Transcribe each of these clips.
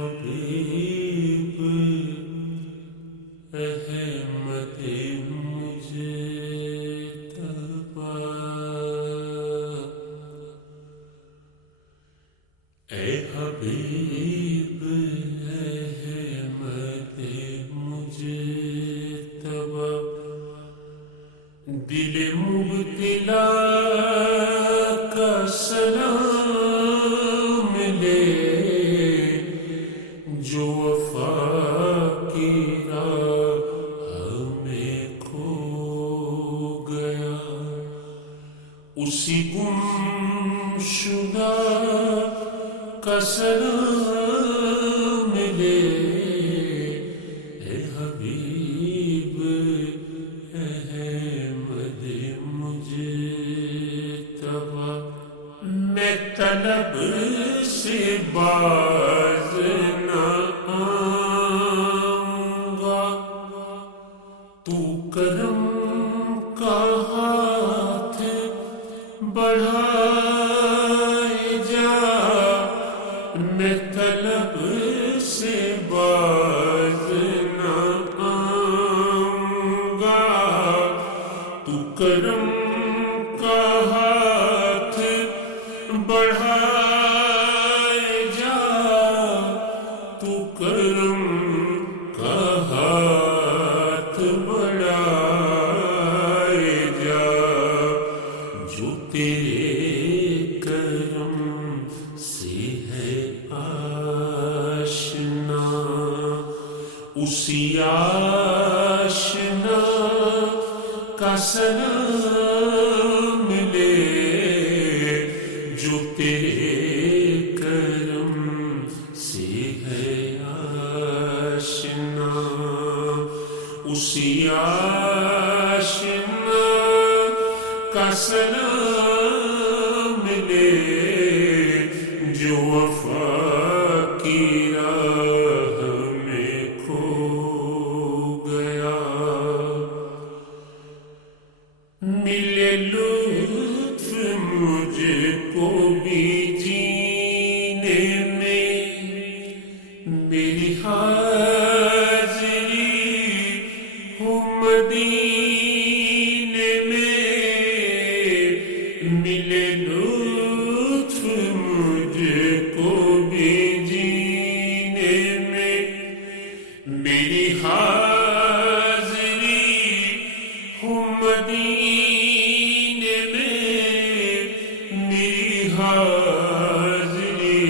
حبیب احمد مجتبی، اے حبیب احمد مجتبی، دل مبتلا کا سلام لے، جو وفا کی راہ میں کھو گیا، اسی گمشدہ کا سلام لے، اے حبیب احمد مجتبی، میں طلب سے باز نہ آؤں گا، تو کرم کا ہاتھ بڑھائے جا، میں طلب سے باز نہ آؤں گا، تو کرم کا ہاتھ بڑھائے جا، تو کرم کا ہاتھ بڑھائے جا، جو تیرے کرم سے ہے آشنا، اسی آشنا کا سلام لے، جو تیرے کرم سے ہے آشنا، اسی آشنا کا سلام لے، جو وفا کی راہ میں کھو گیا، ملے لطف مجھ کو بھی جینے میں، میری حاضری ہو مدینے میں، ملے لطف مجھ کو بھی جینے میں، میری حاضری ہو مدینے میں، میری حاضری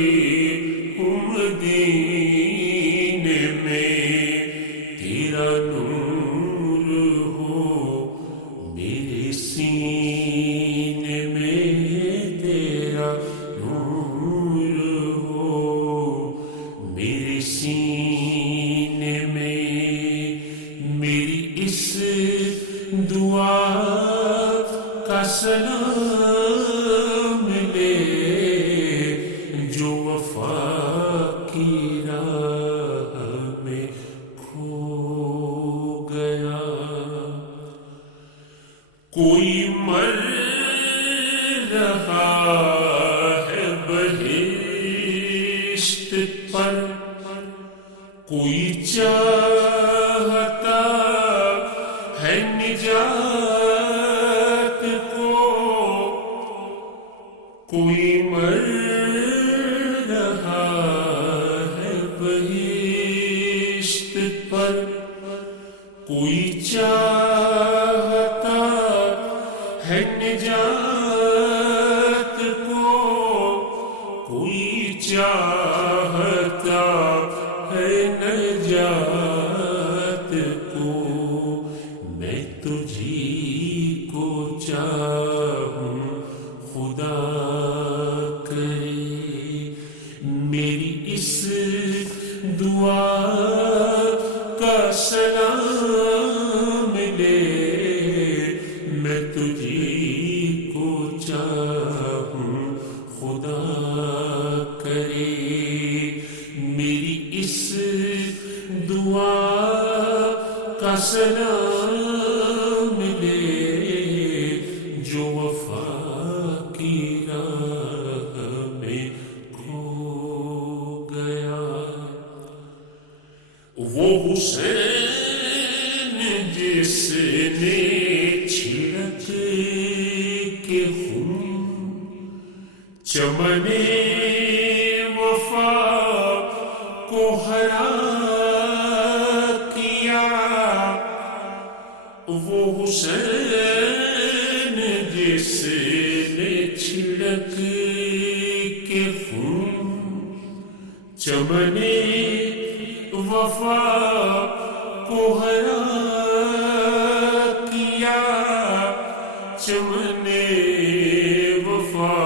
ہو مدینے میں، تیرا نور ہو میرے سینے میں، تیرا نور ہو میرے سینے میں، میری اس دعا کا سلام لے، جو وفا کی راہ میں کھو گیا، کوئی مر رہا ہے بہشت پر، کوئی چاہتا ہے نجات کو، کوئی مر رہا ہے بہشت پر، کوئی چاہتا ہے نجات کو، کوئی چاہتا ہے نجات کو، میں تجھی کو چاہوں خدا کرے، میری اس دعا کا سلام لے، میں تجھی کو چاہوں خدا کرے، میری اس دعا کا سلام لے، جو وفا کی راہ میں کھو گیا۔ حسین جس نے چھڑک کے خون چمنے وفا کو ہرا کیا، وہ حسین جس نے چھڑک کے خون چمنے وفا کو ہرا کیا، چمنے وفا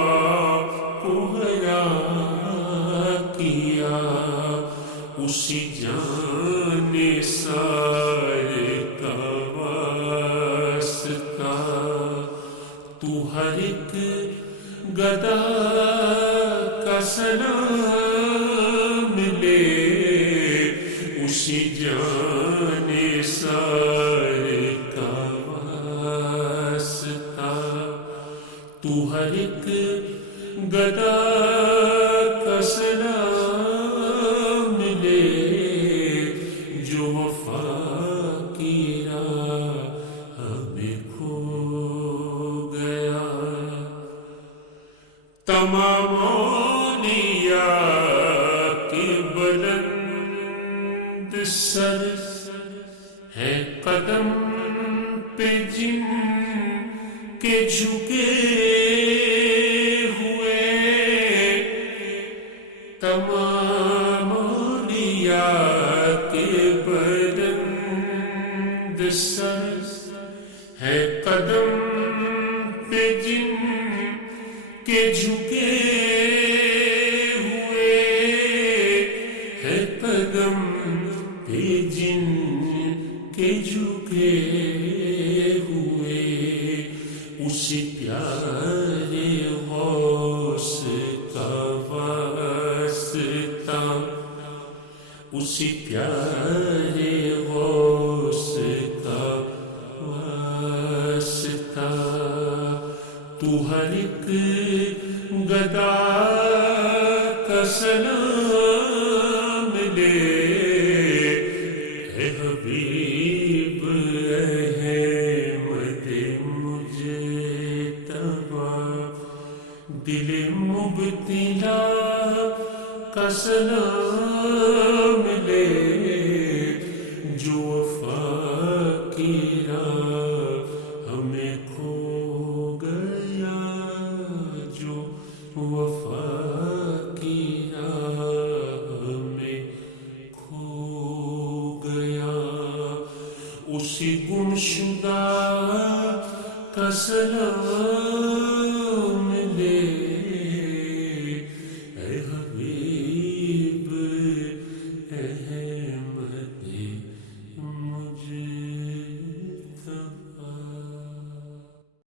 کو ہرا کیا، اسی جان سار کا واسطہ تو ہر ایک گدا کا سلام لے، اسی جان سار کا واسطہ تو ہر ایک گدا کا سلام لے، جو وفا کی راہ میں کھو گیا۔ تمام اولیاء کے بلند سر ہے قدم پہ جن کے جھکے ہوئے، تمام اولیاء کے بلند سر ہے قدم پہ جن کے جھکے ہوئے، ہے قدم پہ جن کے جھکے ہوئے، اسی پیارے غوث کا واسطہ، اسی پیارے غوث کا واسطہ تو ہر ایک گدا کا سلام لے، اے حبیب احمد مجتبی، دل مبتلا کا سلام لے، جو وفا کی راہ ہمیں کھو گیا، جو وفا کی راہ میں کھو گیا، اسی گمشدہ کا سلام